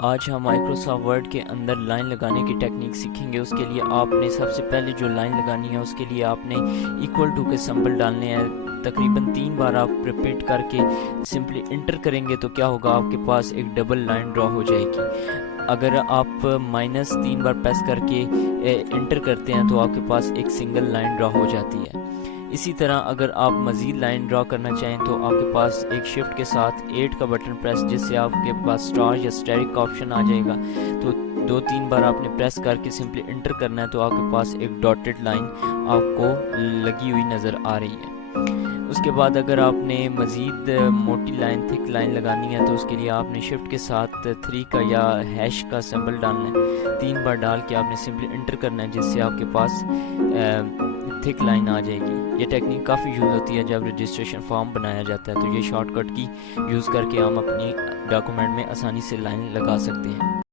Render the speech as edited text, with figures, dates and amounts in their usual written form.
آج ہم Microsoft word کے اندر لائن لگانے کی ٹیکنیک سیکھیں گے۔ اس کے لیے آپ نے سب سے پہلے جو لائن لگانی ہے اس کے لیے آپ نے ایکول ٹو کے سمبل ڈالنے ہیں۔ تقریباً 3 بار آپ ریپیٹ کر کے سمپلی انٹر کریں گے تو کیا ہوگا، آپ کے پاس ایک ڈبل لائن ڈرا ہو جائے گی۔ اگر آپ -3 بار پریس کر کے انٹر کرتے ہیں تو آپ کے پاس ایک سنگل لائن ڈرا ہو جاتی ہے۔ اسی طرح اگر آپ مزید لائن ڈرا کرنا چاہیں تو آپ کے پاس ایک شفٹ کے ساتھ 8 کا بٹن پریس، جس سے آپ کے پاس سٹار یا اسٹیرک کا آپشن آ جائے گا، تو 2-3 بار آپ نے پریس کر کے سمپلی انٹر کرنا ہے تو آپ کے پاس ایک ڈاٹڈ لائن آپ کو لگی ہوئی نظر آ رہی ہے۔ اس کے بعد اگر آپ نے مزید موٹی لائن، تھک لائن لگانی ہے تو اس کے لیے آپ نے شفٹ کے ساتھ 3 کا یا ہیش کا سمبل ڈالنا ہے۔ 3 بار ڈال کے آپ نے سمپلی انٹر کرنا ہے، جس سے آپ کے پاس تھک لائن آ جائے گی۔ یہ ٹیکنیک کافی یوز ہوتی ہے جب رجسٹریشن فارم بنایا جاتا ہے، تو یہ شارٹ کٹ کی یوز کر کے ہم اپنی ڈاکومنٹ میں آسانی سے لائن لگا سکتے ہیں۔